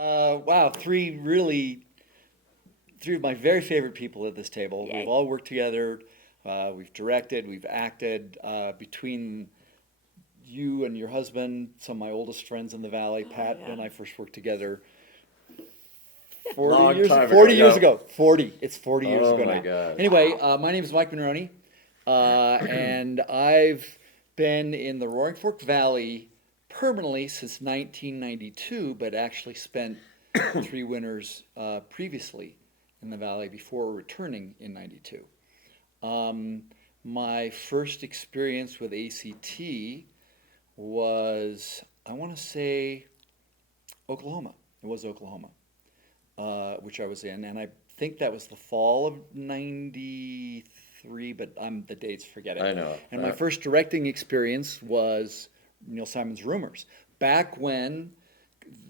Wow, three of my very favorite people at this table. We've Yay. all worked together. We've directed, we've acted. Between you and your husband, some of my oldest friends in the Valley, Pat yeah. and I first worked together Long time ago, 40 years yeah. ago. 40. It's 40 years Oh ago my now. gosh. Anyway, my name is Mike Monroney, and I've been in the Roaring Fork Valley permanently since 1992, but actually spent three winters previously in the Valley before returning in 92. Um, my first experience with ACT was, I want to say, Oklahoma. It was Oklahoma, which I was in, and I think that was the fall of '93, but the dates, forget it. I know. And my first directing experience was Neil Simon's Rumors, back when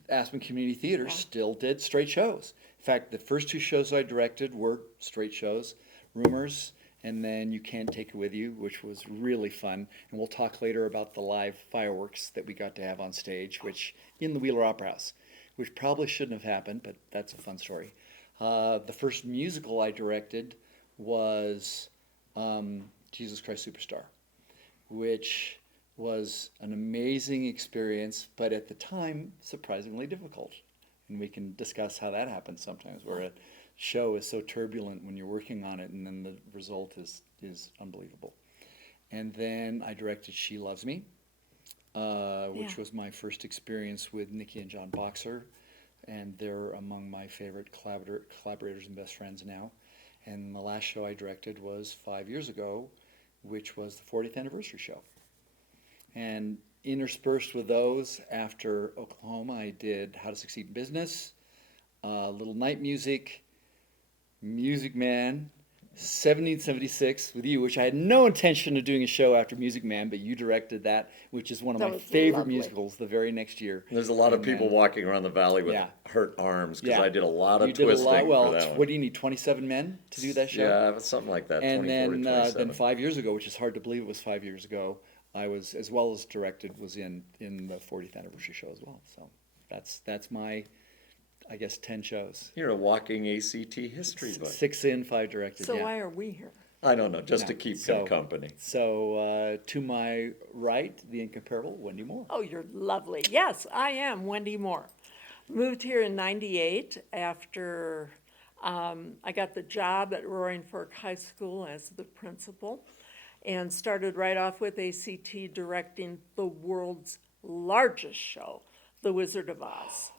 Aspen Community Theater Yeah. still did straight shows. In fact, the first two shows I directed were straight shows, Rumors, and then You Can't Take It With You, which was really fun. And we'll talk later about the live fireworks that we got to have on stage, which in the Wheeler Opera House, which probably shouldn't have happened, but that's a fun story. The first musical I directed was Jesus Christ Superstar, which was an amazing experience, but at the time, surprisingly difficult. And we can discuss how that happens sometimes, where a show is so turbulent when you're working on it, and then the result is unbelievable. And then I directed She Loves Me, which Yeah. was my first experience with Nikki and John Boxer, and they're among my favorite collaborators and best friends now. And the last show I directed was 5 years ago, which was the 40th anniversary show. And interspersed with those, after Oklahoma, I did How to Succeed in Business, Little Night Music, Music Man, 1776 with you, which I had no intention of doing a show after Music Man, but you directed that, which is one of That my was favorite lovely. musicals the very next year. There's a lot of And people then- walking around the valley with Yeah. hurt arms because Yeah. I did a lot of You did a twisting lot. Well, for that one. what do you need? 27 men to do that show? Yeah, it was something like that. And 24 to then 27. 5 years ago, which is hard to believe it was 5 years ago, I was, as well as directed, was in the 40th anniversary show as well. So that's my, I guess, 10 shows. You're a walking ACT history book. 6 in, 5 directed. So yeah. why are we here? I don't know, just No, to keep so- him company. So to my right, the incomparable Wendy Moore. Oh, you're lovely. Yes, I am Wendy Moore. Moved here in '98 after I got the job at Roaring Fork High School as the principal, and started right off with ACT directing the world's largest show, The Wizard of Oz.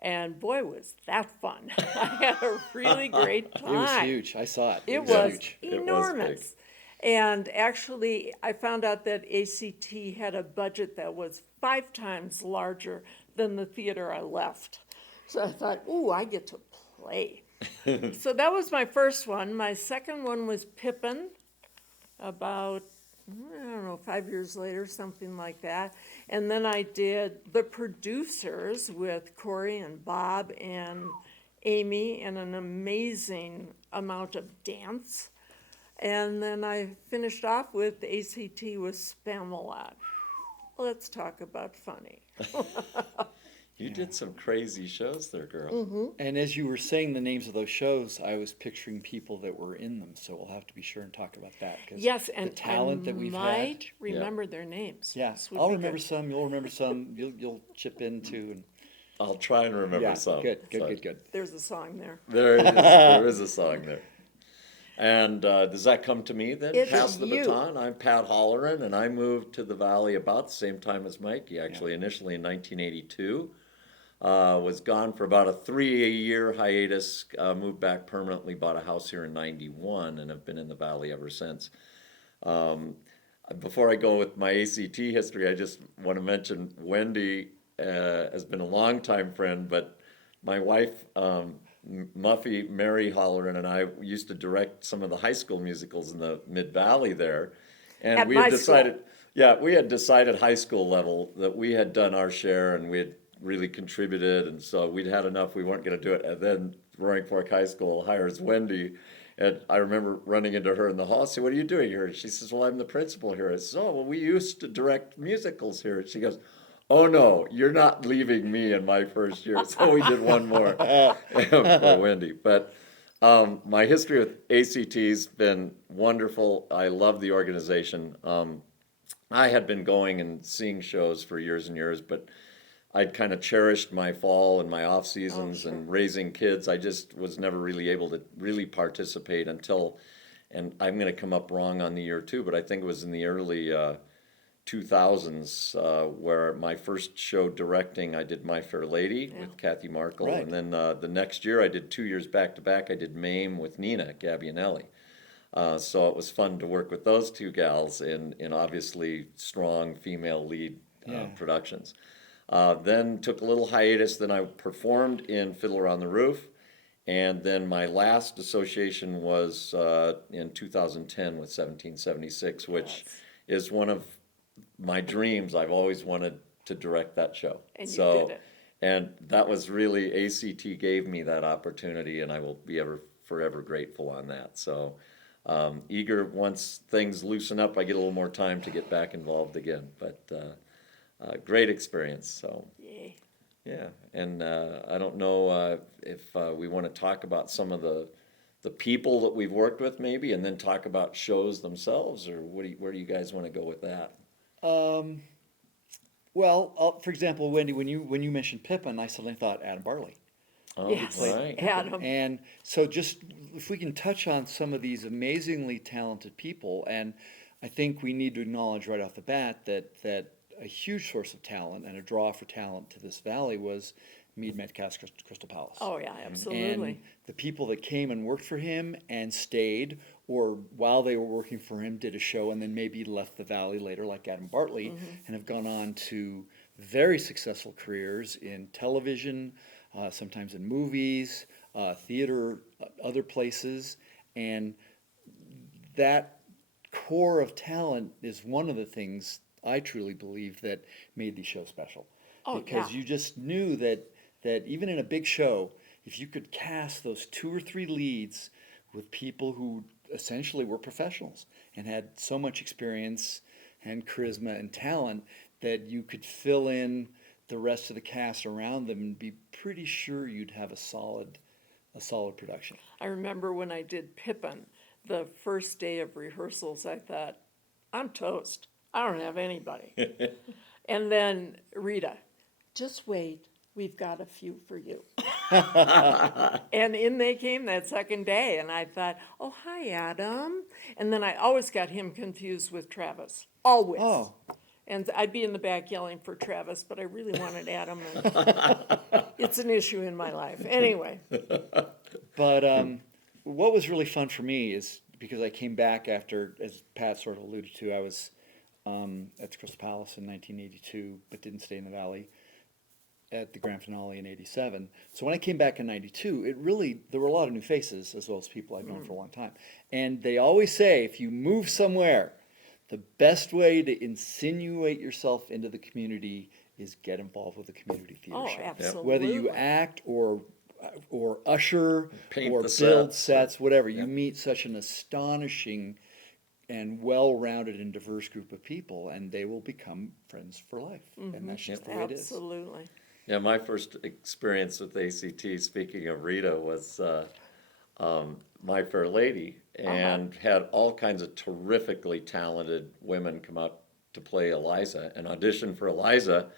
And boy, was that fun. I had a really great time. It was huge. I saw it. It was was huge. It was enormous. And actually, I found out that ACT had a budget that was 5 times larger than the theater I left. So I thought, ooh, I get to play. So that was my first one. My second one was Pippin, about, I don't know, 5 years later, something like that. And then I did The Producers with Corey and Bob and Amy, and an amazing amount of dance. And then I finished off with ACT with Spamalot. Let's talk about funny. You did some crazy shows there, girl. Mm-hmm. And as you were saying the names of those shows, I was picturing people that were in them. So we'll have to be sure and talk about that. 'Cause Yes, the and talent I that we've had. might remember their names. Yeah, This would I'll be remember good. some. You'll remember some. You'll chip in too. And I'll try and remember yeah, some. So good. There's a song there. There is a song there. And does that come to me then? It's Pass the you. baton. I'm Pat Holloran, and I moved to the Valley about the same time as Mikey, actually, initially in 1982. Was gone for about a 3-year hiatus, moved back permanently, bought a house here in 91, and have been in the Valley ever since. Before I go with my ACT history, I just want to mention Wendy has been a longtime friend, but my wife, Muffy Mary Holleran, and I used to direct some of the high school musicals in the Mid Valley there, and At we my had decided, school. yeah, we had decided high school level that we had done our share and we had really contributed, and so we'd had enough. We weren't going to do it, and then Roaring Fork High School hires Wendy. And I remember running into her in the hall, say, "What are you doing here?" And she says, "Well, I'm the principal here." I said, "Oh, well, we used to direct musicals here." And she goes, oh no, you're not leaving me in my first year. So we did one more for Wendy. But my history with ACT's been wonderful. I love the organization. I had been going and seeing shows for years and years, but I'd kind of cherished my fall and my off seasons sure. and raising kids. I just was never really able to really participate until, and I'm going to come up wrong on the year too, but I think it was in the early 2000s where my first show directing, I did My Fair Lady with Kathy Markle, Right. and then the next year I did 2 years back to back. I did Mame with Nina Gabbianelli. So it was fun to work with those two gals in obviously strong female lead Yeah. productions. Then took a little hiatus. Then I performed in Fiddler on the Roof, and then my last association was in 2010 with 1776, which is one of my dreams. I've always wanted to direct that show. And you So, did it. and that was really, ACT gave me that opportunity, and I will be ever forever grateful on that. So, eager once things loosen up, I get a little more time to get back involved again. But great experience. So. Yay. Yeah, and I don't know if we want to talk about some of the people that we've worked with, maybe, and then talk about shows themselves, or where do you guys want to go with that? Well, for example, Wendy, when you mentioned Pippin, I suddenly thought Adam Bartley. Oh, Yes, right. Adam. And so just if we can touch on some of these amazingly talented people, and I think we need to acknowledge right off the bat that a huge source of talent and a draw for talent to this valley was Meade Metcalf's Crystal Palace. Oh, yeah, absolutely. And the people that came and worked for him and stayed, or while they were working for him, did a show and then maybe left the valley later, like Adam Bartley, and have gone on to very successful careers in television, sometimes in movies, theater, other places. And that core of talent is one of the things I truly believe that made these shows special. Oh, Because yeah. you just knew that even in a big show, if you could cast those 2 or 3 leads with people who essentially were professionals and had so much experience and charisma and talent, that you could fill in the rest of the cast around them and be pretty sure you'd have a solid production. I remember when I did Pippin, the first day of rehearsals, I thought, I'm toast. I don't have anybody. And then Rita, just wait, we've got a few for you. And in they came that second day, and I thought, oh, hi, Adam. And then I always got him confused with Travis, always. Oh. And I'd be in the back yelling for Travis, but I really wanted Adam, and it's an issue in my life. Anyway, But what was really fun for me is because I came back after, as Pat sort of alluded to, I was at the Crystal Palace in 1982, but didn't stay in the Valley at the grand finale in 87. So when I came back in 92, there were a lot of new faces as well as people I'd known for a long time. And they always say, if you move somewhere, the best way to insinuate yourself into the community is get involved with a community theater oh, show. absolutely. Whether you act or usher Paint or the build sets. sets, whatever, you meet such an astonishing and well-rounded and diverse group of people, and they will become friends for life. And that's just the way it is. Absolutely. Yeah, my first experience with ACT, speaking of Rita, was My Fair Lady, and had all kinds of terrifically talented women come up to play Eliza and audition for Eliza.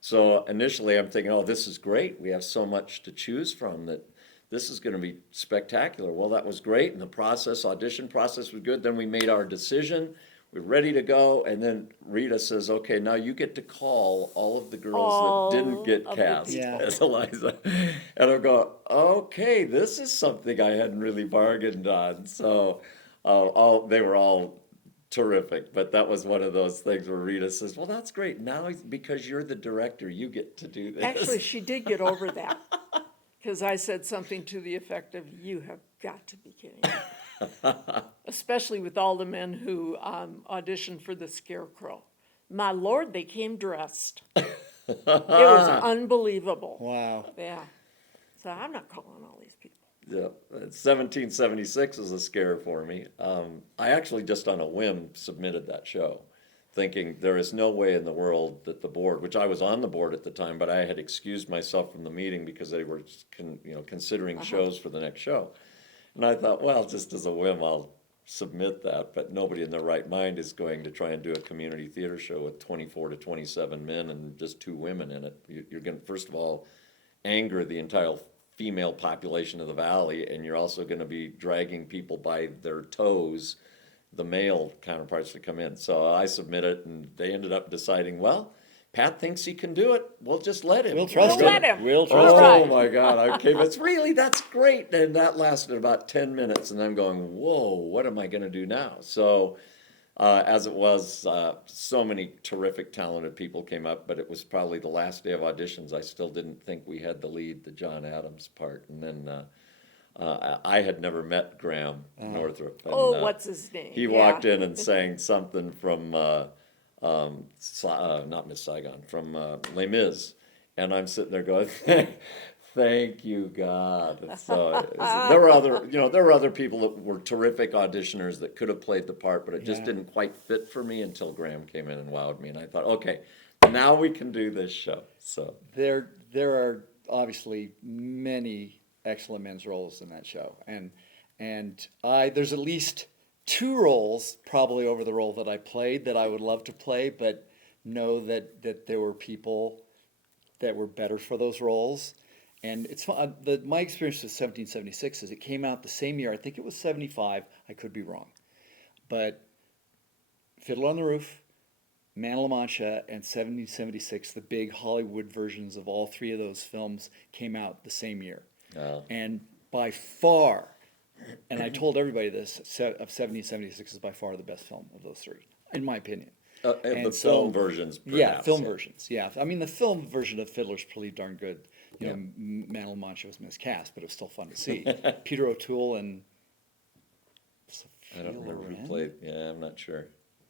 So initially I'm thinking, oh, this is great. We have so much to choose from that this is going to be spectacular. Well, that was great. And the audition process was good. Then we made our decision. We're ready to go. And then Rita says, okay, now you get to call all of the girls All that didn't get of the cast people. as Eliza. And I'm going, okay, this is something I hadn't really bargained on. So they were all terrific, but that was one of those things where Rita says, well, that's great. Now, because you're the director, you get to do this. Actually, she did get over that, because I said something to the effect of, you have got to be kidding me. Especially with all the men who auditioned for the Scarecrow. My Lord, they came dressed. It was unbelievable. Wow. Yeah. So I'm not calling all these people. Yeah, 1776 was a scare for me. I actually just on a whim submitted that show thinking there is no way in the world that the board, which I was on the board at the time, but I had excused myself from the meeting because they were, considering shows for the next show. And I thought, well, just as a whim, I'll submit that, but nobody in their right mind is going to try and do a community theater show with 24 to 27 men and just 2 women in it. You're going to, first of all, anger the entire female population of the valley, and you're also going to be dragging people by their toes, the male counterparts to come in. So I submitted, and they ended up deciding, well, Pat thinks he can do it. We'll just let him. We'll trust We'll him. let him. We'll trust All him. right. Oh my God! That's great. And that lasted about 10 minutes, and I'm going, whoa, what am I going to do now? So, as it was, so many terrific, talented people came up, but it was probably the last day of auditions. I still didn't think we had the lead, the John Adams part, and then I had never met Graham Northrup. And, What's his name? he walked in and sang something from not Miss Saigon, from Les Mis, and I'm sitting there going, "Thank you, God." So there were other people that were terrific auditioners that could have played the part, but it just Yeah. didn't quite fit for me until Graham came in and wowed me, and I thought, okay, now we can do this show. So There are obviously many excellent men's roles in that show, and there's at least 2 roles probably over the role that I played that I would love to play, but know that there were people that were better for those roles. And it's fun. My experience with 1776 is it came out the same year. I think it was 75. I could be wrong, but Fiddler on the Roof, Man of La Mancha, and 1776, the big Hollywood versions of all 3 of those films came out the same year. And by far, and I told everybody this, of 1776 is by far the best film of those 3, in my opinion. and the film versions, perhaps. Yeah, film versions, yeah. I mean, the film version of Fiddler's pretty darn good. Man of La Mancha was miscast, but it was still fun to see. Peter O'Toole and I don't remember who Loren? played. Yeah, I'm not sure.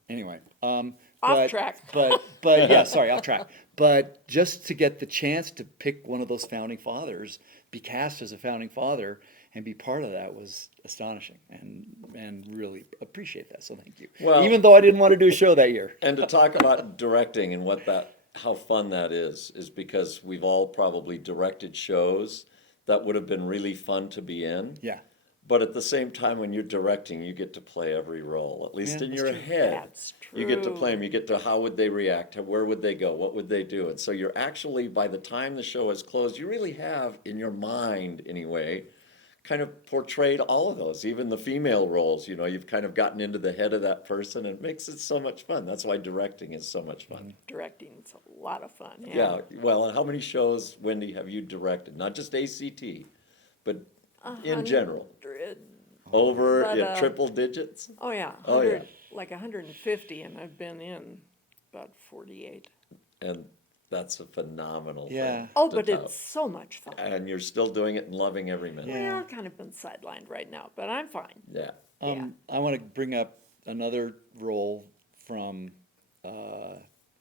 Anyway, Off track. But yeah, sorry, off track. But just to get the chance to pick one of those founding fathers, be cast as a founding father, and be part of that was astonishing, and really appreciate that. So thank you. Well- Even though I didn't want to do a show that year. And to talk about directing and how fun that is because we've all probably directed shows that would have been really fun to be in. Yeah. But at the same time, when you're directing, you get to play every role, at least Yeah, in that's your true. head. That's You get to true. play them. You get to how would they react? Where would they go? What would they do? And so you're actually, by the time the show is closed, you really have, in your mind anyway, kind of portrayed all of those, even the female roles. You've kind of gotten into the head of that person, and it makes it so much fun. That's why directing is so much fun. Directing's a lot of fun. Yeah. Well, and how many shows, Wendy, have you directed? Not just ACT, but in general. Over But, triple digits? Oh, yeah. Oh, yeah. Like 150, and I've been in about 48. And that's a phenomenal Yeah. thing. Oh, to but tout. it's so much fun. And you're still doing it and loving every minute. Yeah. Well, I've kind of been sidelined right now, but I'm fine. Yeah. Yeah. I want to bring up another role from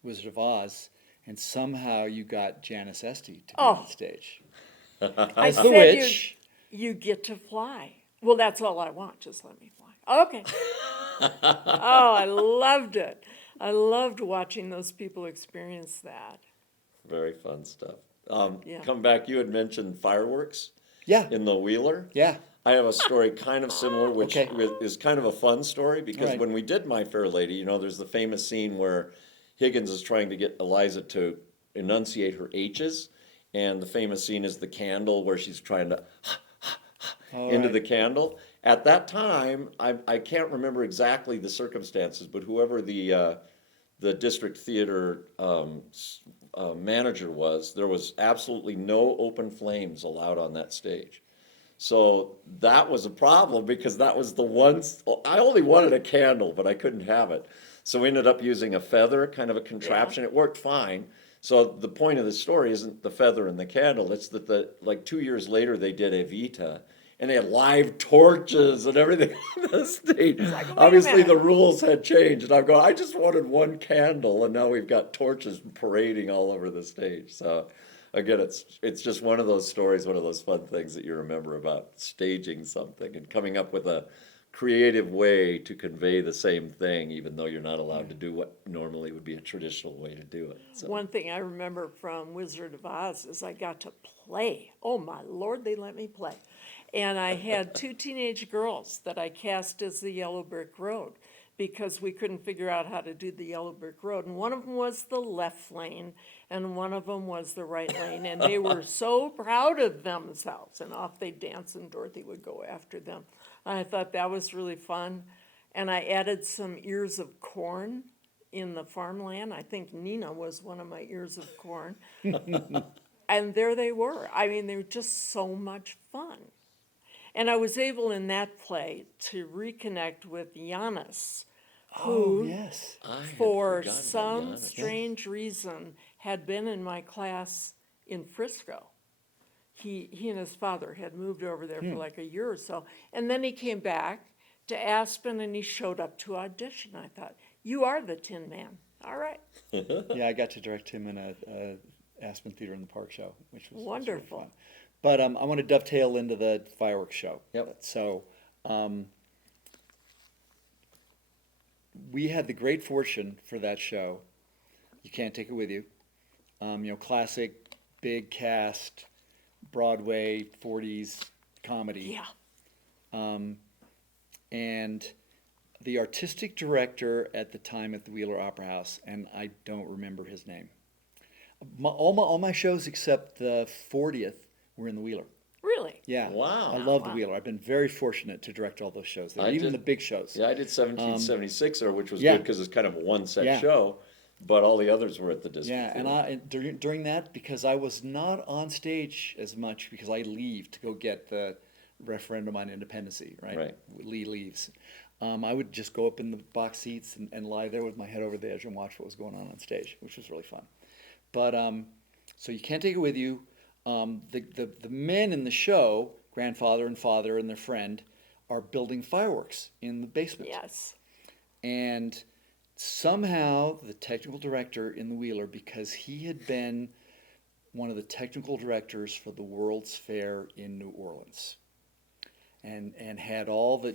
Wizard of Oz, and somehow you got Janice Esty to be on Oh. stage. I As the said witch. you get to fly. Well, that's all I want. Just let me fly. Okay. Oh, I loved it. I loved watching those people experience that. Very fun stuff. Yeah. Come back, you had mentioned fireworks Yeah. in the Wheeler. Yeah. I have a story kind of similar, which Okay. is kind of a fun story because Right. when we did My Fair Lady, there's the famous scene where Higgins is trying to get Eliza to enunciate her H's, and the famous scene is the candle where she's trying to into the candle. At that time, I can't remember exactly the circumstances, but whoever the district theater manager was, there was absolutely no open flames allowed on that stage. So that was a problem because that was the one, I only wanted a candle, but I couldn't have it. So we ended up using a feather, kind of a contraption. It worked fine. So the point of the story isn't the feather and the candle. It's that like 2 years later they did Evita, and they had live torches and everything on the stage. Like, wait a Obviously minute. the rules had changed, and I'm going, I just wanted one candle, and now we've got torches parading all over the stage. So again, it's just one of those stories, one of those fun things that you remember about staging something and coming up with a creative way to convey the same thing, even though you're not allowed to do what normally would be a traditional way to do it. So. One thing I remember from Wizard of Oz is I got to play. Oh my Lord, they let me play. And I had two teenage girls that I cast as the Yellow Brick Road because we couldn't figure out how to do the Yellow Brick Road. And one of them was the left lane and one of them was the right lane. And they were so proud of themselves. And off they'd dance and Dorothy would go after them. I thought that was really fun. And I added some ears of corn in the farmland. I think Nina was one of my ears of corn. And there they were. I mean, they were just so much fun. And I was able in that play to reconnect with Giannis, Oh, who, yes. I had for forgotten about some Giannis. strange reason, had been in my class in Frisco. He and his father had moved over there for like a year or so. And then he came back to Aspen and he showed up to audition. I thought, you are the Tin Man. All right. Yeah, I got to direct him in a Aspen Theater in the Park show, which was really Wonderful. fun. But I want to dovetail into the fireworks show. Yep. So we had the great fortune for that show. You can't take it with you. Classic, big cast, Broadway, 40s comedy. Yeah. And the artistic director at the time at the Wheeler Opera House, and I don't remember his name. All my shows except the 40th were in the Wheeler. Really? Yeah. Wow. I love the Wow. Wheeler. I've been very fortunate to direct all those shows. I Even did- the big shows. Yeah, I did 1776 there, which was yeah. good because it's kind of a one set Yeah. show, but all the others were at the district. Yeah, and during that, because I was not on stage as much because I leave to go get the referendum on independency, right? Right. Lee leaves. I would just go up in the box seats and lie there with my head over the edge and watch what was going on stage, which was really fun. But so you can't take it with you. The men in the show, grandfather and father and their friend, are building fireworks in the basement. Yes. And somehow the technical director in the Wheeler, because he had been one of the technical directors for the World's Fair in New Orleans, and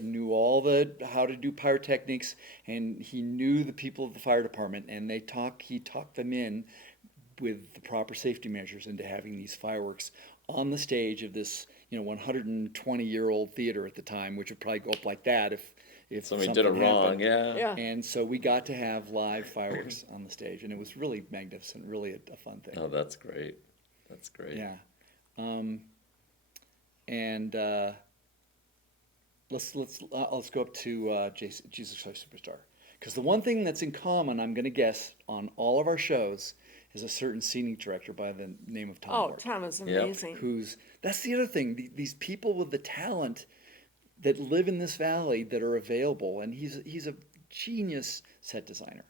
knew all the how to do pyrotechnics, and he knew the people of the fire department, and he talked them in with the proper safety measures into having these fireworks on the stage of this 120-year-old theater at the time, which would probably go up like that if Somebody did it something wrong, happened. yeah. Yeah. And so we got to have live fireworks on the stage, and it was really magnificent, really a fun thing. Oh, that's great. That's great. Yeah. Let's go up to Jesus Christ Superstar, because the one thing that's in common, I'm going to guess, on all of our shows is a certain scenic director by the name of Tom Oh, Ward, Tom is Yep. amazing. that's the other thing. These people with the talent that live in this valley that are available, and he's a genius set designer,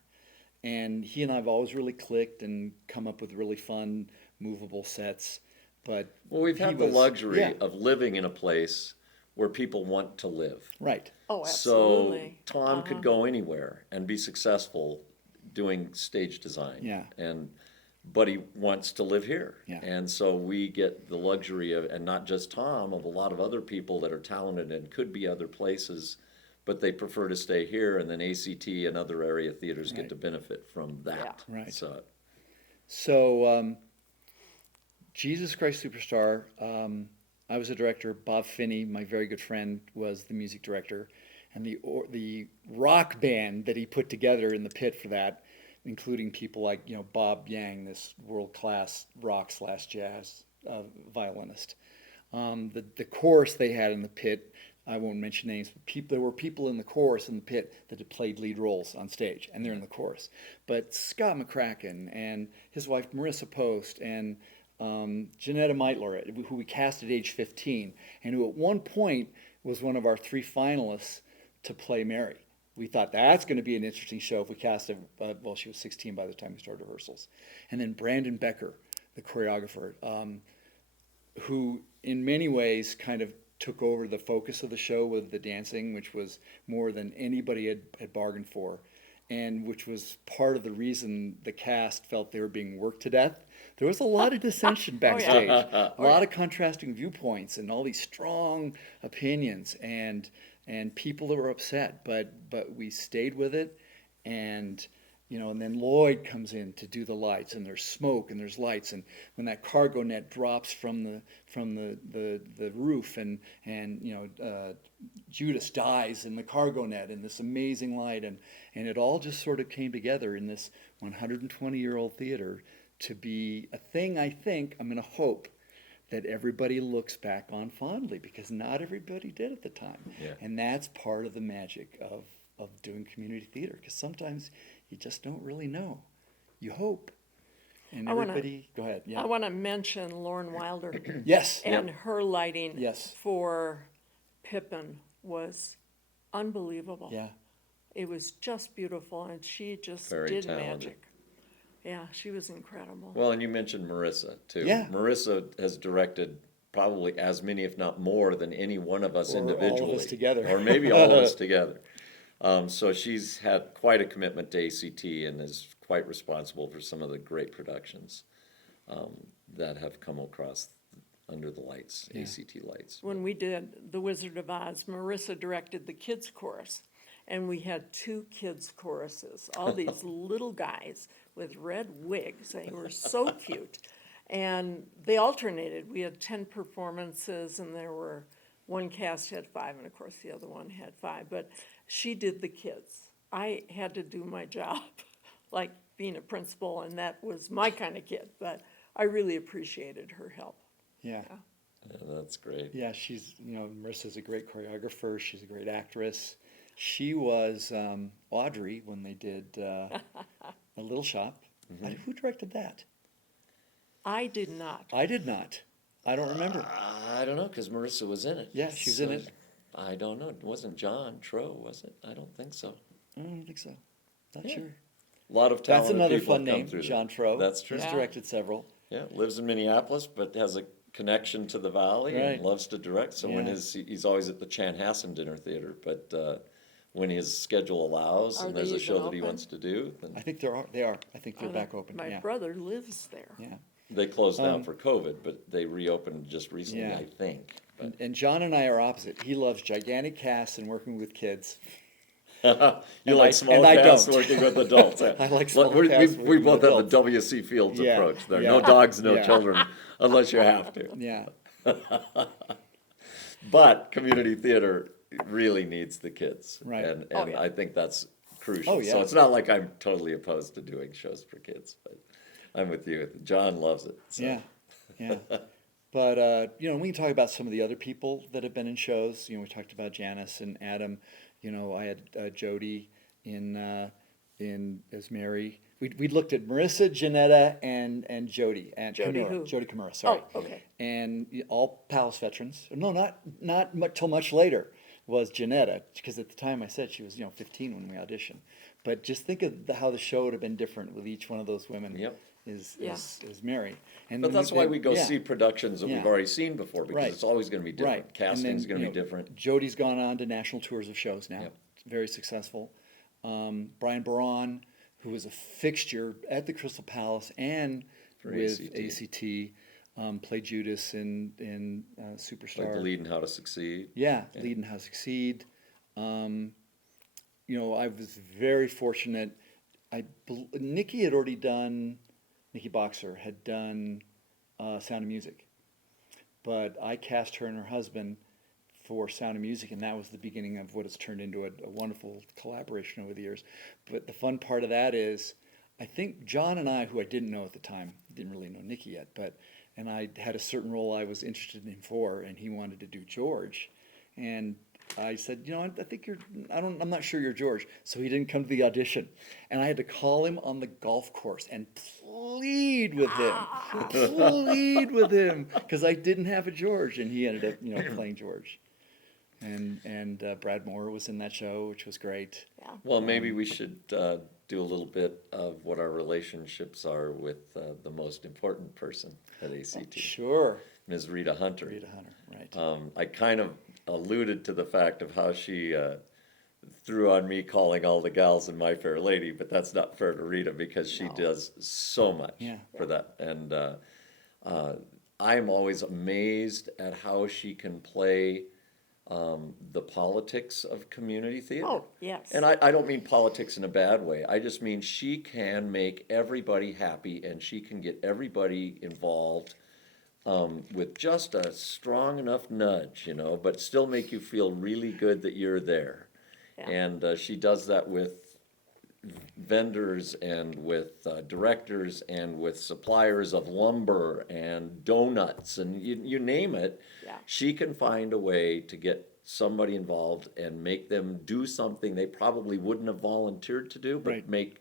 and he and I have always really clicked and come up with really fun movable sets. But Well, we've he had the was- luxury yeah, of living in a place where people want to live. right. Oh, So absolutely. Tom could go anywhere and be successful doing stage design. Yeah. But he wants to live here. Yeah. And so we get the luxury of, and not just Tom, of a lot of other people that are talented and could be other places, but they prefer to stay here, and then ACT and other area theaters get Right. to benefit from that. Yeah. Right. So Jesus Christ Superstar, I was a director. Bob Finney, my very good friend, was the music director. And the rock band that he put together in the pit for that, including people like Bob Yang, this world-class rock/jazz violinist. The chorus they had in the pit, I won't mention names, but there were people in the chorus in the pit that had played lead roles on stage, and they're in the chorus. But Scott McCracken and his wife Marissa Post and Janetta Meitler, who we cast at age 15, and who at one point was one of our 3 finalists to play Mary. We thought that's going to be an interesting show if we cast her. Well, she was 16 by the time we started rehearsals. And then Brandon Becker, the choreographer, who in many ways kind of took over the focus of the show with the dancing, which was more than anybody had bargained for, and which was part of the reason the cast felt they were being worked to death. There was a lot of dissension backstage, a lot of contrasting viewpoints, and all these strong opinions. And and people that were upset, but we stayed with it, and and then Lloyd comes in to do the lights, and there's smoke and there's lights, and when that cargo net drops from the roof, and Judas dies in the cargo net in this amazing light, and it all just sort of came together in this 120-year-old theater to be a thing. I think I'm going to hope that everybody looks back on fondly, because not everybody did at the time. Yeah. And that's part of the magic of doing community theater, because sometimes you just don't really know. You hope. And everybody, go ahead. Yeah. I want to mention Lauren Wilder. Yes. And her lighting Yes. for Pippin was unbelievable. Yeah. It was just beautiful, and she just Very did talented. magic. Yeah, she was incredible. Well, and you mentioned Marissa, too. Yeah. Marissa has directed probably as many, if not more, than any one of us Or all of us individually. together. Or maybe all of us together. So she's had quite a commitment to ACT and is quite responsible for some of the great productions that have come across under the lights, Yeah. ACT lights. When we did The Wizard of Oz, Marissa directed the kids' chorus, and we had 2 kids' choruses, all these little guys with red wigs. They were so cute. And they alternated. We had 10 performances, and one cast had 5, and of course the other one had 5. But she did the kids. I had to do my job, like being a principal, and that was my kind of kid. But I really appreciated her help. Yeah. Yeah, that's great. Yeah, she's, Marissa's a great choreographer. She's a great actress. She was Audrey when they did A Little Shop. Who directed that? I did not. I did not. I don't remember. I don't know, because Marissa was in it. Yeah, she was in it. I don't know. It wasn't John Tro, was it? I don't think so. I don't think so. Not Yeah. sure. A lot of That's talented another people fun have come name, through there. John Tro. That's true. He's Yeah. directed several. Yeah, lives in Minneapolis, but has a connection to the Valley Right. and loves to direct. So when Yeah. he's always at the Chanhassen Dinner Theater, but when his schedule allows Are and they there's a even show that he open? wants to do, then I think they are. I think they're back open. My Yeah. brother lives there. Yeah. they closed down for COVID, but they reopened just recently, Yeah. I think. But And John and I are opposite. He loves gigantic casts and working with kids. you And like I- small and I casts don't. working with adults. I like Look, small we casts we working both with have adults. the W.C. Fields Yeah. approach. There are Yeah. no dogs, no Yeah. children, unless you have to. Yeah. But community theater really needs the kids. Right. And Oh, yeah. I think that's crucial. Oh, yeah. So it's not like I'm totally opposed to doing shows for kids, but I'm with you. John loves it. So. Yeah. Yeah. But, we can talk about some of the other people that have been in shows. We talked about Janice and Adam. I had Jody in as Mary. We looked at Marissa, Janetta, and Jody. And Jody Kimura. who? Jody Kimura, sorry. Oh, okay. And all Palace veterans. No, not till much later was Janetta, because at the time I said she was 15 when we auditioned. But just think of how the show would have been different with each one of those women. Yep. Is Mary. And But then that's why we go yeah. see productions that we've Yeah. already seen before, because Right. it's always going to be different. Right. Casting's And then, going to be different. Jody's gone on to national tours of shows now. Yep. Very successful. Brian Braun, who was a fixture at the Crystal Palace and For with ACT. ACT, played Judas in Superstar. Like the lead and how to succeed. Yeah, Lead and How to Succeed. I was very fortunate. Nikki had already done, Nikki Boxer had done Sound of Music. But I cast her and her husband for Sound of Music, and that was the beginning of what has turned into a wonderful collaboration over the years. But the fun part of that is, I think John and I, who I didn't know at the time, didn't really know Nikki yet, and I had a certain role I was interested in him for, and he wanted to do George. And I said, I think I'm not sure you're George. So he didn't come to the audition. And I had to call him on the golf course and plead with him, because I didn't have a George, and he ended up, playing George. And Brad Moore was in that show, which was great. Yeah. Well, maybe we should do a little bit of what our relationships are with the most important person at ACT, Sure. Ms. Rita Hunter. Rita Hunter, right. I kind of alluded to the fact of how she threw on me calling all the gals in My Fair Lady, but that's not fair to Rita, because she does so much Yeah. for that. And I'm always amazed at how she can play the politics of community theater. Oh, yes. And I don't mean politics in a bad way. I just mean she can make everybody happy and she can get everybody involved with just a strong enough nudge, you know, but still make you feel really good that you're there. Yeah. And she does that with vendors and with directors and with suppliers of lumber and donuts and you name it. Yeah. She can find a way to get somebody involved and make them do something they probably wouldn't have volunteered to do, but Right.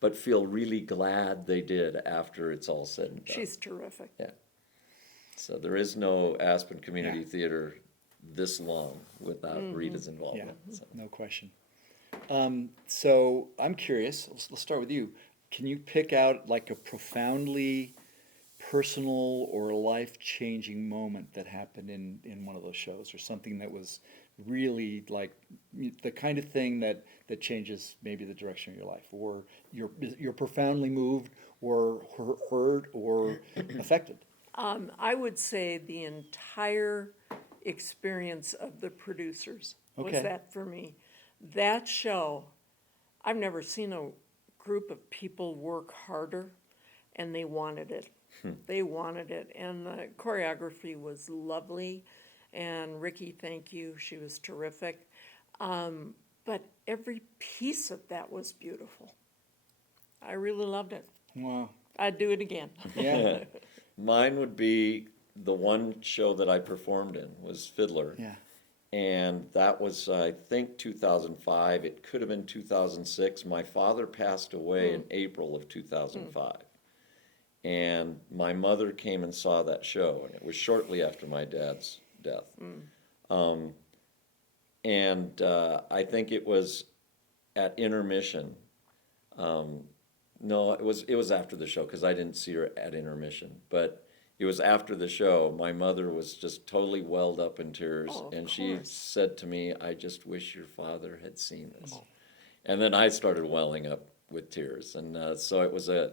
but feel really glad they did after it's all said and done. She's terrific. Yeah. So there is no Aspen Community Yeah. Theater this long without Rita's Yeah, involvement. So. no question. So I'm curious, let's start with you. Can you pick out like a profoundly personal or life-changing moment that happened in one of those shows, or something that was really like the kind of thing that changes maybe the direction of your life, or you're profoundly moved or hurt or affected? I would say the entire experience of the producers was Okay. that for me. That show, I've never seen a group of people work harder, and they wanted it. They wanted it, and the choreography was lovely. And Ricky, thank you, she was terrific. But every piece of that was beautiful. I really loved it. Wow. I'd do it again. Yeah. Mine would be the one show that I performed in was Fiddler. Yeah. And that was, I think, 2005. It could have been 2006. My father passed away in April of 2005. And my mother came and saw that show, and it was shortly after my dad's death. I think it was at intermission. No, it was after the show because I didn't see her at intermission. But it was after the show. My mother was just totally welled up in tears, Oh, of and she course. said to me, "I just wish your father had seen this." And then I started welling up with tears, and so it was a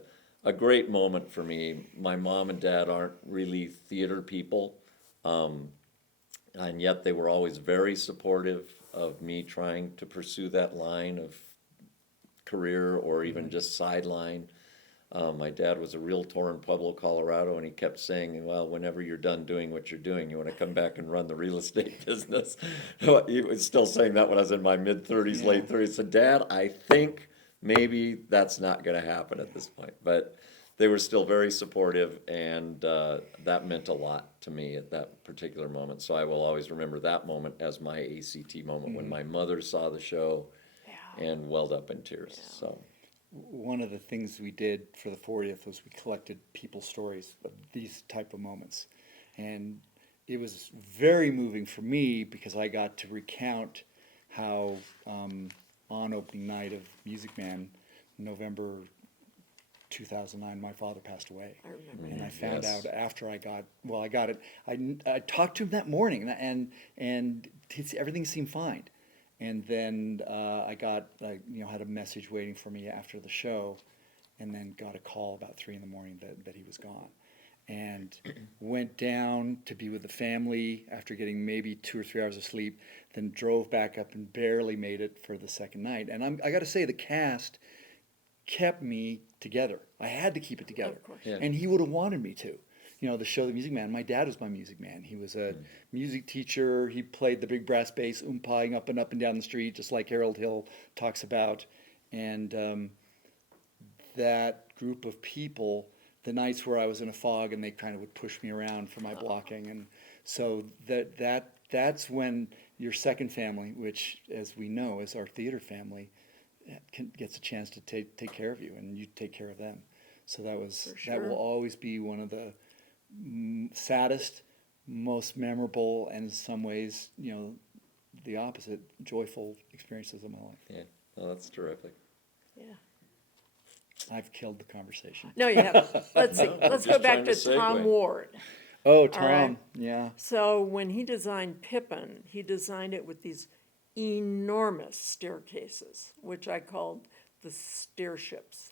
great moment for me. My mom and dad aren't really theater people, and yet they were always very supportive of me trying to pursue that line of career or even just sideline. My dad was a realtor in Pueblo, Colorado, and he kept saying, "Well, whenever you're done doing what you're doing, you want to come back and run the real estate business." He was still saying that when I was in my mid-30s, late 30s. So, Dad, I think maybe that's not going to happen at this point. But they were still very supportive, and that meant a lot to me at that particular moment. So I will always remember that moment as my ACT moment when my mother saw the show and welled up in tears. So. One of the things we did for the 40th was we collected people's stories of these type of moments. And it was very moving for me because I got to recount how on opening night of Music Man, November 2009, my father passed away. I remember And that. I found Yes. out after I got it. I talked to him that morning, and everything seemed fine. And then I got, had a message waiting for me after the show, and then got a call about 3 a.m. that he was gone. And went down to be with the family after getting maybe 2 or 3 hours of sleep, then drove back up and barely made it for the second night. And I got to say, the cast kept me together. I had to keep it together. Of course. Yeah. And he would have wanted me to. The show The Music Man, my dad was my music man. He was a music teacher. He played the big brass bass, oompahing up and down the street, just like Harold Hill talks about. And that group of people, the nights where I was in a fog and they kind of would push me around for my blocking. And so that's when your second family, which, as we know, is our theater family, gets a chance to take care of you, and you take care of them. So that sure. will always be one of the saddest, most memorable, and in some ways, the opposite, joyful experiences of my life. Yeah, well, that's terrific. Yeah. I've killed the conversation. No, you haven't. Let's see. Let's go just back trying to to Tom segue. Ward. Oh, Tom, right. yeah. So when he designed Pippin, he designed it with these enormous staircases, which I called the stairships.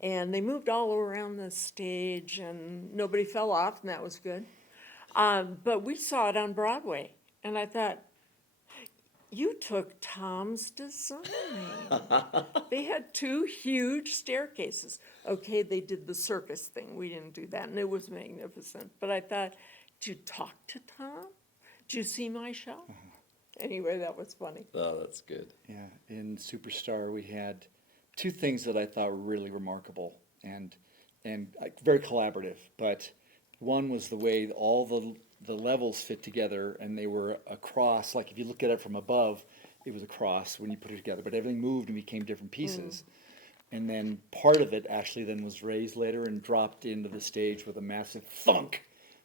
And they moved all around the stage, and nobody fell off, and that was good. But we saw it on Broadway, and I thought, You took Tom's design. They had 2 huge staircases. Okay, they did the circus thing. We didn't do that, and it was magnificent. But I thought, did you talk to Tom? Did you see my show? Anyway, that was funny. Oh, that's good. Yeah, in Superstar, we had 2 things that I thought were really remarkable and very collaborative. But one was the way all the levels fit together, and they were across. Like if you look at it from above, it was a cross when you put it together. But everything moved and became different pieces. And then part of it actually then was raised later and dropped into the stage with a massive thunk,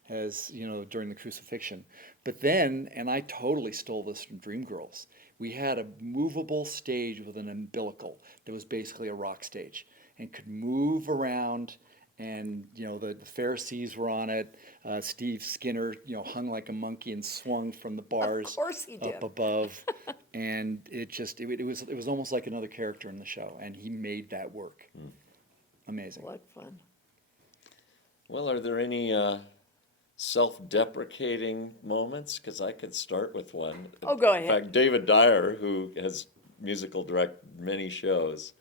as you know, during the crucifixion. But then, and I totally stole this from Dreamgirls, we had a movable stage with an umbilical that was basically a rock stage and could move around. And you know, the Pharisees were on it. Steve Skinner, you know, hung like a monkey and swung from the bars Of course he did. up above. And it was almost like another character in the show, and he made that work. Amazing. What fun. Well, are there any self-deprecating moments? Because I could start with one. Oh, go ahead. In fact, David Dyer, who has musical directed many shows,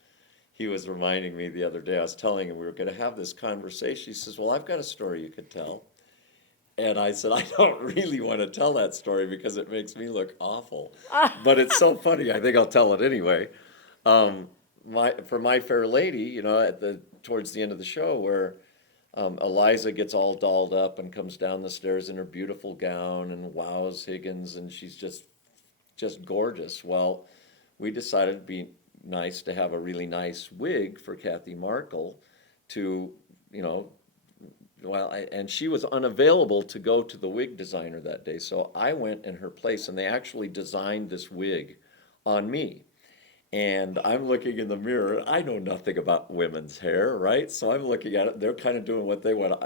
he was reminding me the other day, I was telling him we were going to have this conversation. He says, well, I've got a story you could tell. And I said, I don't really want to tell that story because it makes me look awful. But it's so funny, I think I'll tell it anyway. For My Fair Lady, you know, towards the end of the show where Eliza gets all dolled up and comes down the stairs in her beautiful gown and wows Higgins, and she's just gorgeous. Well, we decided it'd be nice to have a really nice wig for Kathy Markle to, you know, and she was unavailable to go to the wig designer that day, so I went in her place, and they actually designed this wig on me. And I'm looking in the mirror, I know nothing about women's hair, right? So I'm looking at it, they're kind of doing what they want.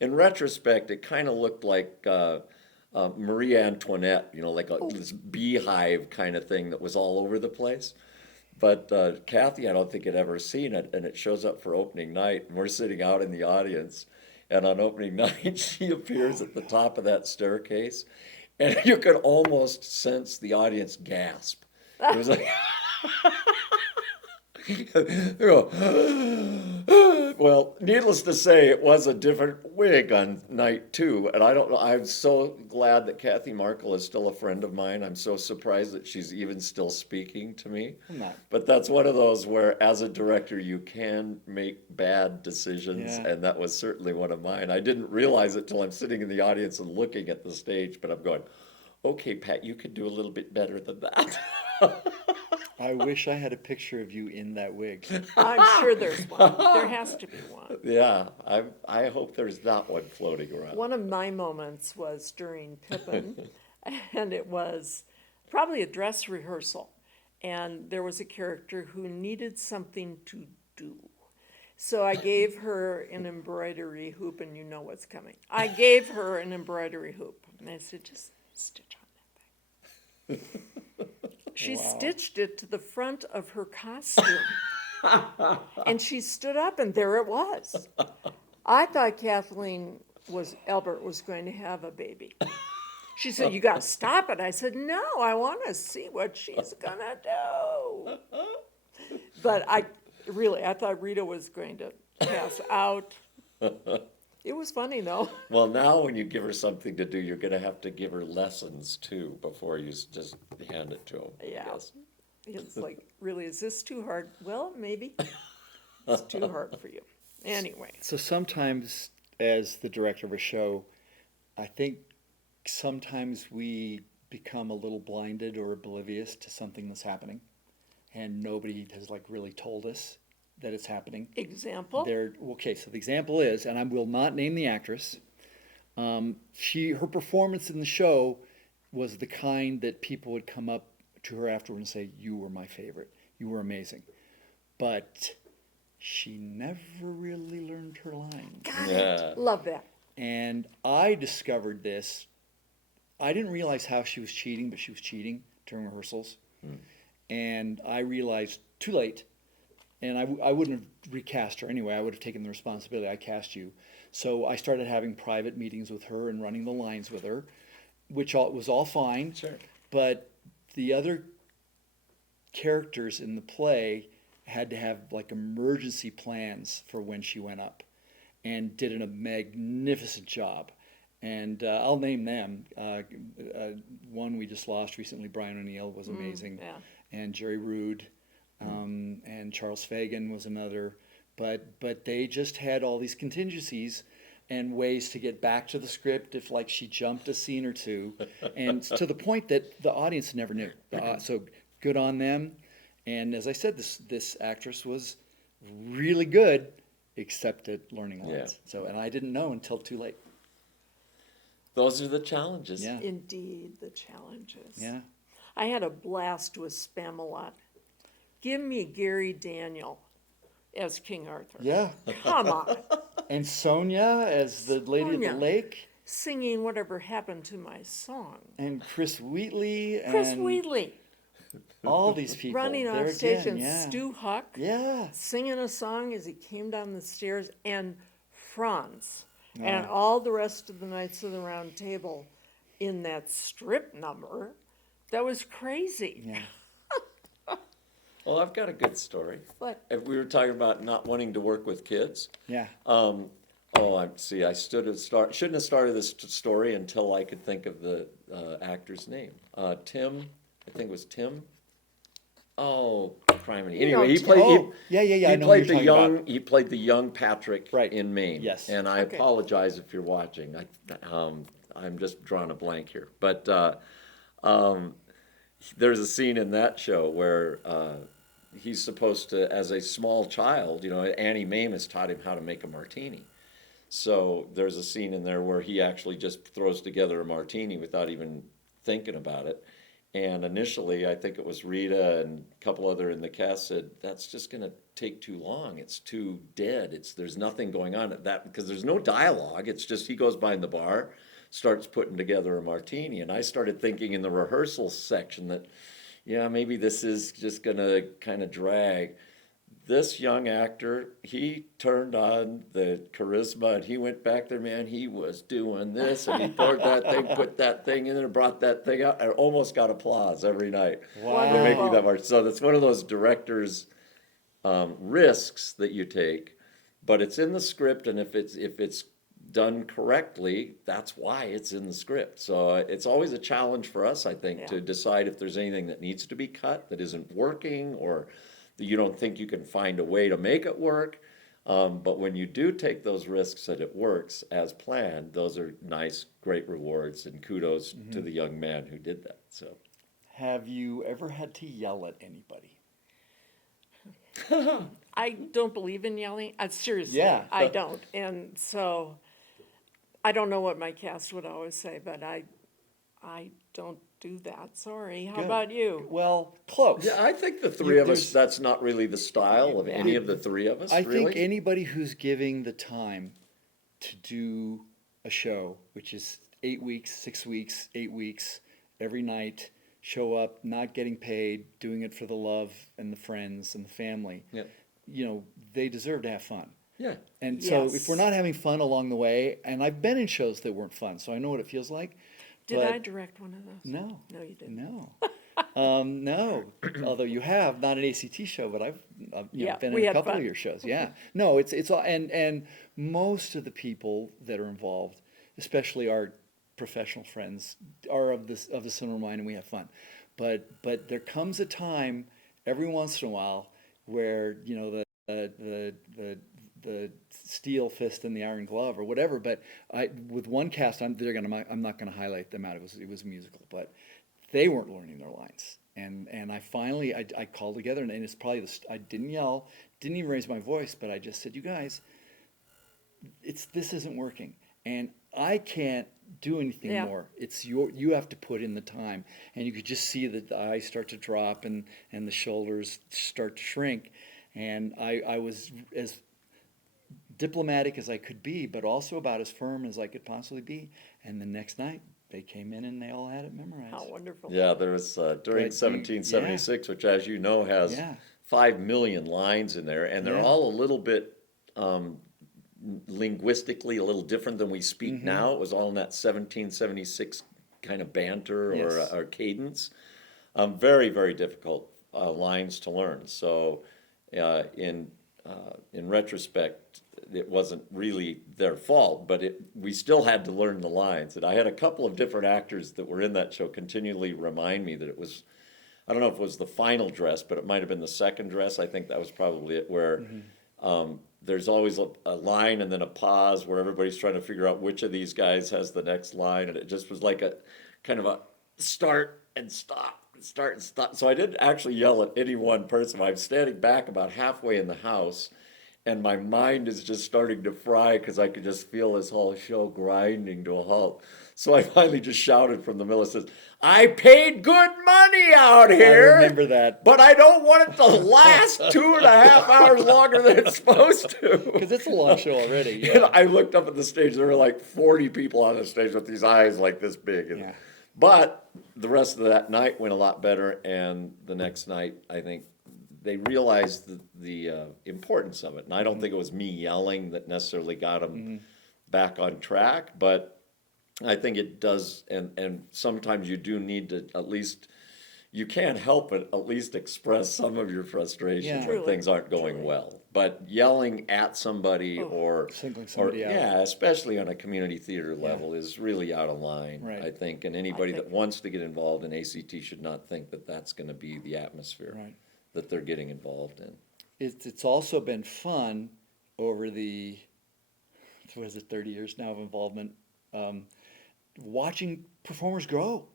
In retrospect, it kind of looked like Marie Antoinette, you know, like this beehive kind of thing that was all over the place. But Kathy, I don't think had ever seen it, and it shows up for opening night, and we're sitting out in the audience, and on opening night, she appears at the top of that staircase, and you could almost sense the audience gasp. It was like, you go, well, needless to say, it was a different wig on night 2, and I don't know. I'm so glad that Kathy Markle is still a friend of mine. I'm so surprised that she's even still speaking to me. I'm not. But that's one of those where, as a director, you can make bad decisions, Yeah. and that was certainly one of mine. I didn't realize it till I'm sitting in the audience and looking at the stage, but I'm going, okay, Pat, you could do a little bit better than that. I wish I had a picture of you in that wig. I'm sure there's one. There has to be one. Yeah, I hope there's not one floating around. One of my moments was during Pippin, and it was probably a dress rehearsal. And there was a character who needed something to do. So I gave her an embroidery hoop, and you know what's coming. I gave her an embroidery hoop, and I said, just stitch on that thing. She stitched it to the front of her costume. And she stood up, and there it was. I thought Albert was going to have a baby. She said, you got to stop it. I said, no, I want to see what she's going to do. But I thought Rita was going to pass out. It was funny, though. Well, now when you give her something to do, you're going to have to give her lessons, too, before you just hand it to them. Yeah. It's like, really, is this too hard? Well, maybe. It's too hard for you. Anyway. So sometimes, as the director of a show, I think sometimes we become a little blinded or oblivious to something that's happening, and nobody has like really told us that it's happening. Example? Okay, so the example is, and I will not name the actress, her performance in the show was the kind that people would come up to her afterward and say, you were my favorite, you were amazing. But she never really learned her lines. Got Yeah. it. Love that. And I discovered this. I didn't realize how she was cheating, but she was cheating during rehearsals. And I realized too late. And I wouldn't have recast her anyway. I would have taken the responsibility. I cast you. So I started having private meetings with her and running the lines with her, which was all fine. Sure. But the other characters in the play had to have like emergency plans for when she went up, and did a magnificent job. And I'll name them. One we just lost recently, Brian O'Neill, was amazing. yeah. And Jerry Rood, and Charles Fagan was another. But they just had all these contingencies and ways to get back to the script if like she jumped a scene or two, and to the point that the audience never knew. So good on them. And as I said, this actress was really good, except at learning lines. Yeah. So, and I didn't know until too late. Those are the challenges. Yeah. Indeed, the challenges. Yeah. I had a blast with Spamalot. Give me Gary Daniel as King Arthur. Yeah. Come on. And Sonia as the Lady Sonia. of the Lake, Singing Whatever Happened to My Song. and Chris Wheatley, and Chris Wheatley all these people. running There off stage, again, and yeah. Stu Huck Yeah. singing a song as he came down the stairs, and Franz and Oh. all the rest of the Knights of the Round Table in that strip number. That was crazy. Yeah. Well, I've got a good story. But If we were talking about not wanting to work with kids, Yeah. I shouldn't have started this story until I could think of the actor's name. Tim, I think it was Tim. Oh, criminy. You know Anyway, he Tim. played. Oh, yeah. He I know who played you're the talking about. young. He played the young Patrick Right. in Maine. Yes. And I Okay. apologize if you're watching. I'm just drawing a blank here, but there's a scene in that show where he's supposed to, as a small child, Annie Mame has taught him how to make a martini. So there's a scene in there where he actually just throws together a martini without even thinking about it. And initially, I think it was Rita and a couple other in the cast said, that's just going to take too long. It's too dead. There's nothing going on at that, because there's no dialogue. It's just he goes behind the bar, starts putting together a martini. And I started thinking in the rehearsal section that, yeah, maybe this is just going to kind of drag. This young actor, he turned on the charisma, and he went back there, man, he was doing this, and he poured that thing, put that thing in there, brought that thing out, and almost got applause every night Wow. for making that march. So that's one of those director's risks that you take, but it's in the script, and if it's done correctly, that's why it's in the script. So it's always a challenge for us, I think, Yeah. to decide if there's anything that needs to be cut that isn't working, or that you don't think you can find a way to make it work. But when you do take those risks that it works as planned, those are nice, great rewards, and kudos to the young man who did that. So, Have you ever had to yell at anybody? I don't believe in yelling. Seriously, Yeah. I don't. And so I don't know what my cast would always say, but I don't do that. Sorry. How Good. about you? Well, close. yeah, I think the three of us, there's- that's not really the style of any of the three of us, I really. think anybody who's giving the time to do a show, which is 8 weeks, 6 weeks, 8 weeks, every night, show up, not getting paid, doing it for the love and the friends and the family, Yeah. They deserve to have fun. Yeah. And so if Yes. we're not having fun along the way, and I've been in shows that weren't fun, so I know what it feels like. Did but I direct one of those? No. No, you didn't. No. No. Although you have, not an ACT show, but I've Yeah, been we in a had couple fun. of your shows. Yeah. No, it's all, and most of the people that are involved, especially our professional friends, are of the similar mind, and we have fun. But there comes a time every once in a while where the steel fist and the iron glove or whatever. But with one cast, I'm not gonna highlight them out. It was a musical, but they weren't learning their lines. And I finally I called together, and it's probably I didn't yell, didn't even raise my voice, but I just said, you guys, this isn't working, and I can't do anything Yeah. more. You have to put in the time. And you could just see the eyes start to drop and the shoulders start to shrink. And I was as diplomatic as I could be, but also about as firm as I could possibly be. And the next night, they came in and they all had it memorized. How wonderful. Yeah, there was during But 1776, which, as you know, has Yeah. 5 million lines in there, and they're Yeah. all a little bit linguistically a little different than we speak now. It was all in that 1776 kind of banter Yes. or cadence. Very, very difficult lines to learn. So in retrospect, it wasn't really their fault, but we still had to learn the lines. And I had a couple of different actors that were in that show continually remind me that it was, I don't know if it was the final dress, but it might have been the second dress. I think that was probably it, where there's always a line and then a pause where everybody's trying to figure out which of these guys has the next line. And it just was like a kind of a start and stop, start and stop. So I didn't actually yell at any one person. I'm standing back about halfway in the house, and my mind is just starting to fry because I could just feel this whole show grinding to a halt. So I finally just shouted from the middle and says, I paid good money out here. I remember that. But I don't want it to last 2.5 hours longer than it's supposed to. Because it's a long show already. And Yeah. I looked up at the stage. There were like 40 people on the stage with these eyes like this big. Yeah. But the rest of that night went a lot better. And the next night, I think they realized the importance of it. And I don't think it was me yelling that necessarily got them back on track. But I think it does. And sometimes you do need to at least, you can't help but at least express some of your frustration Yeah. when Truly, things aren't going well. But yelling at somebody or Singling somebody out. yeah, especially on a community theater level, is really out of line, Right. I think. And anybody that wants to get involved in ACT should not think that that's going to be the atmosphere Right. that they're getting involved in. It's also been fun over the, what is it, 30 years now of involvement, watching performers grow.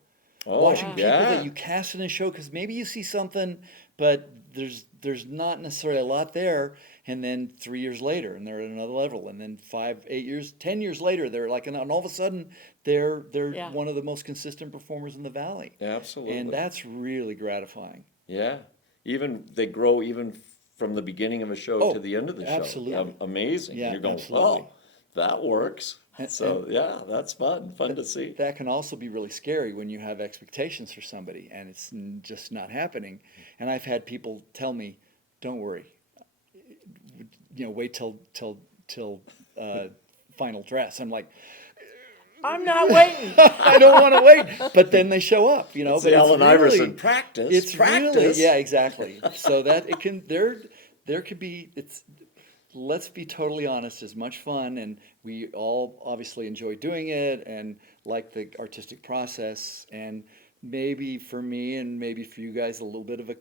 Oh, Watching people yeah. that you cast in a show, because maybe you see something, but there's not necessarily a lot there, and then 3 years later, and they're at another level, and then 5, 8 years, 10 years later, they're like, and all of a sudden, they're Yeah. one of the most consistent performers in the Valley, Absolutely. and that's really gratifying. Yeah. Even they grow even from the beginning of a show Oh, to the end of the show. absolutely. Amazing. Yeah, You're going, absolutely. oh, that works. So yeah, that's fun to see. That can also be really scary when you have expectations for somebody and it's just not happening. And I've had people tell me, "Don't worry, wait till final dress." I'm like, I'm not waiting. I don't want to wait, but then they show up, It's but the it's Allen really- Iverson practice. It's practice. really, yeah, exactly. So that it can there could be let's be totally honest, as much fun, and we all obviously enjoy doing it and like the artistic process, and maybe for me and maybe for you guys a little bit of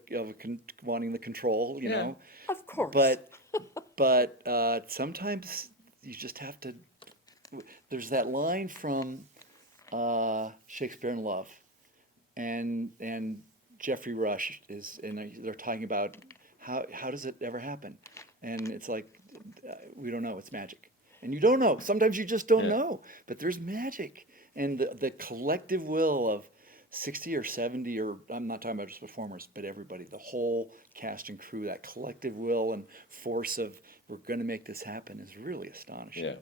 wanting the control, you Yeah. know. Of course. But sometimes you just have to. There's that line from Shakespeare in Love, and Jeffrey Rush and they're talking about how does it ever happen, and it's like we don't know. It's magic, and you don't know. Sometimes you just don't Yeah. know, but there's magic, and the collective will of 60 or 70, or I'm not talking about just performers, but everybody, the whole cast and crew, that collective will and force of we're going to make this happen is really astonishing. Yeah.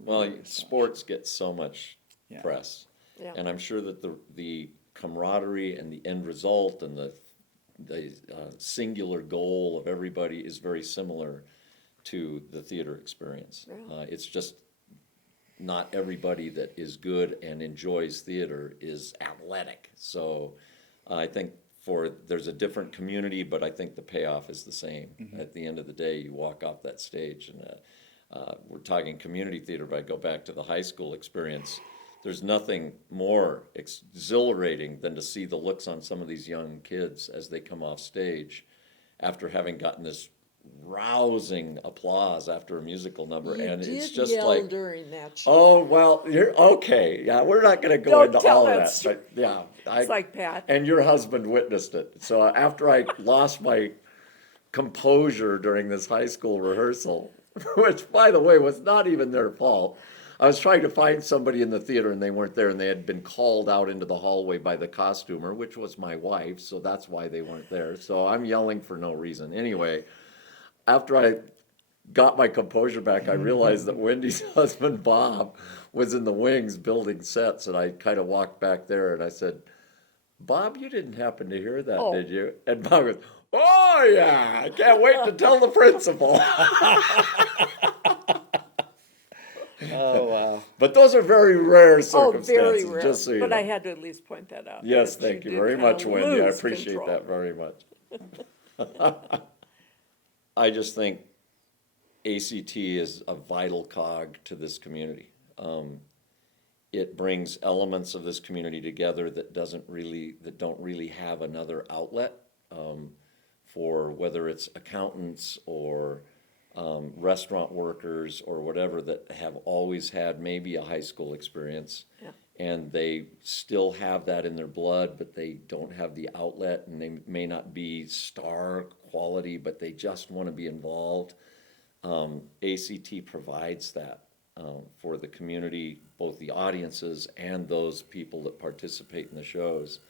Well, Really astonishing. sports get so much Yeah. press, Yeah. and I'm sure that the camaraderie and the end result and the singular goal of everybody is very similar to the theater experience. Yeah. It's just not everybody that is good and enjoys theater is athletic. So I think there's a different community, but I think the payoff is the same. At the end of the day, you walk off that stage, and we're talking community theater, but I go back to the high school experience. There's nothing more exhilarating than to see the looks on some of these young kids as they come off stage after having gotten this rousing applause after a musical number, You and did it's just yell like, during that show. oh well, you're okay. Yeah, we're not going to go Don't into tell all of that that, story. but yeah, It's like Pat. and your husband witnessed it. So after I lost my composure during this high school rehearsal, which by the way was not even their fault. I was trying to find somebody in the theater and they weren't there, and they had been called out into the hallway by the costumer, which was my wife, so that's why they weren't there. So I'm yelling for no reason. Anyway, after I got my composure back, I realized that Wendy's husband, Bob, was in the wings building sets, and I kind of walked back there and I said, Bob, you didn't happen to hear that, Oh. did you? And Bob goes, oh yeah, I can't wait to tell the principal. Oh wow! But those are very rare Oh, circumstances, very rare, just so you but know. I had to at least point that out. Yes, that thank you did very kinda much, Wendy. I lose appreciate control. that very much. I just think ACT is a vital cog to this community. It brings elements of this community together that don't really have another outlet, for whether it's accountants or restaurant workers or whatever that have always had maybe a high school experience. Yeah. And they still have that in their blood, but they don't have the outlet, and they may not be star quality, but they just want to be involved. ACT provides that for the community, both the audiences and those people that participate in the shows.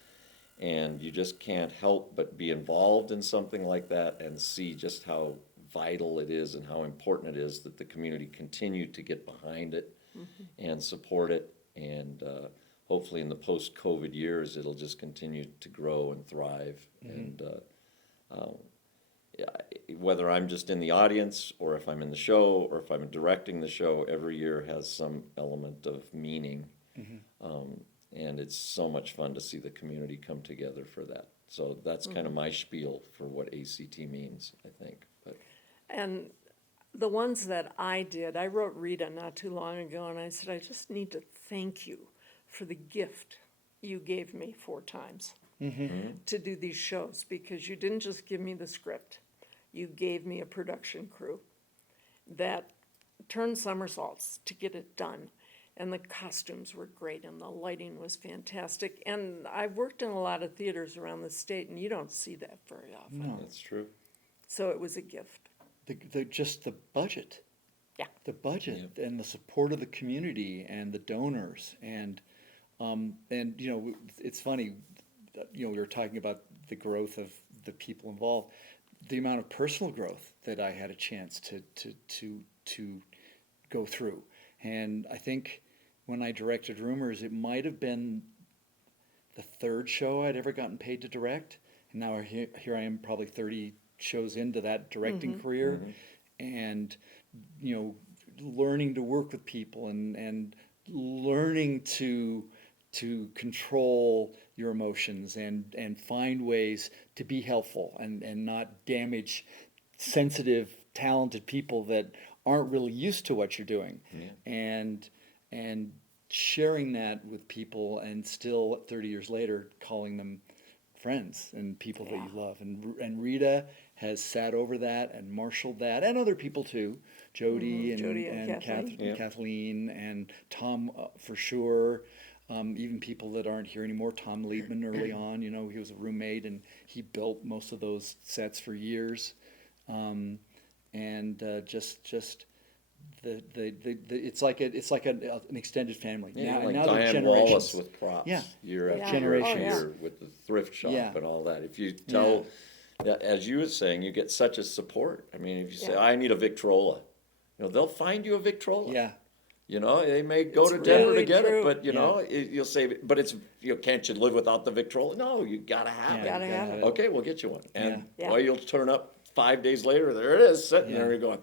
And you just can't help but be involved in something like that and see just how vital it is and how important it is that the community continue to get behind it and support it. And hopefully in the post-COVID years, it'll just continue to grow and thrive. And yeah, whether I'm just in the audience or if I'm in the show or if I'm directing the show, every year has some element of meaning. And it's so much fun to see the community come together for that. So that's kind of my spiel for what ACT means, I think. But And the ones that I did, I wrote Rita not too long ago, and I said, I just need to thank you for the gift you gave me 4 times to do these shows, because you didn't just give me the script. You gave me a production crew that turned somersaults to get it done. And the costumes were great, and the lighting was fantastic. And I've worked in a lot of theaters around the state, and you don't see that very often. No, that's true. So it was a gift. just the budget. Yeah. The budget and the support of the community and the donors and you know, it's funny, you know, we were talking about the growth of the people involved, the amount of personal growth that I had a chance to go through. And I think when I directed Rumors, it might have been the 3rd show I'd ever gotten paid to direct. And now here I am, probably 30 shows into that directing career. And, you know, learning to work with people and learning to control your emotions and find ways to be helpful and not damage sensitive, talented people that aren't really used to what you're doing. And sharing that with people, and still 30 years later calling them friends and people that you love. And Rita has sat over that and marshaled that, and other people too, Jody and Kathleen. Kathleen and Tom for sure. Even people that aren't here anymore, Tom Liebman early on, you know, he was a roommate and he built most of those sets for years. It's like an extended family. Yeah, now, like now they're Diane generations. Wallace with props, year after Generations. year with the thrift shop and all that. If you Yeah. tell, as you were saying, you get such a support. I mean, if you say, I need a Victrola, you know, they'll find you a Victrola. Yeah. You know, they may go It's to Denver really to get true. it, but you know, you'll say, but it's, you know, can't you live without the Victrola? No, you gotta have it. Gotta have it. Okay, we'll get you one. And Yeah. boy, you'll turn up 5 days later, there it is, sitting there, Yeah. you're going,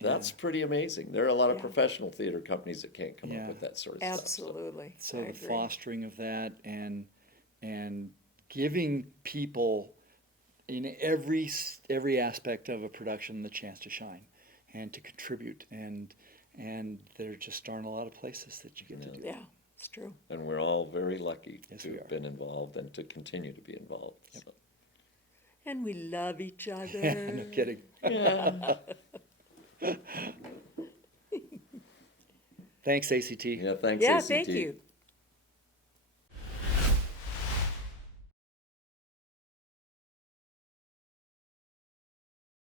that's pretty amazing. There are a lot of professional theater companies that can't come Yeah. up with that sort of stuff. Absolutely. So I the agree. fostering of that and giving people in every aspect of a production the chance to shine and to contribute, and there just aren't a lot of places that you get to do that. Yeah, it's true. And we're all very lucky Yes, to we have are. been involved and to continue to be involved. Yep. So. And we love each other. No kidding. Thanks, ACT. Yeah, thanks, Yeah, ACT. thank you.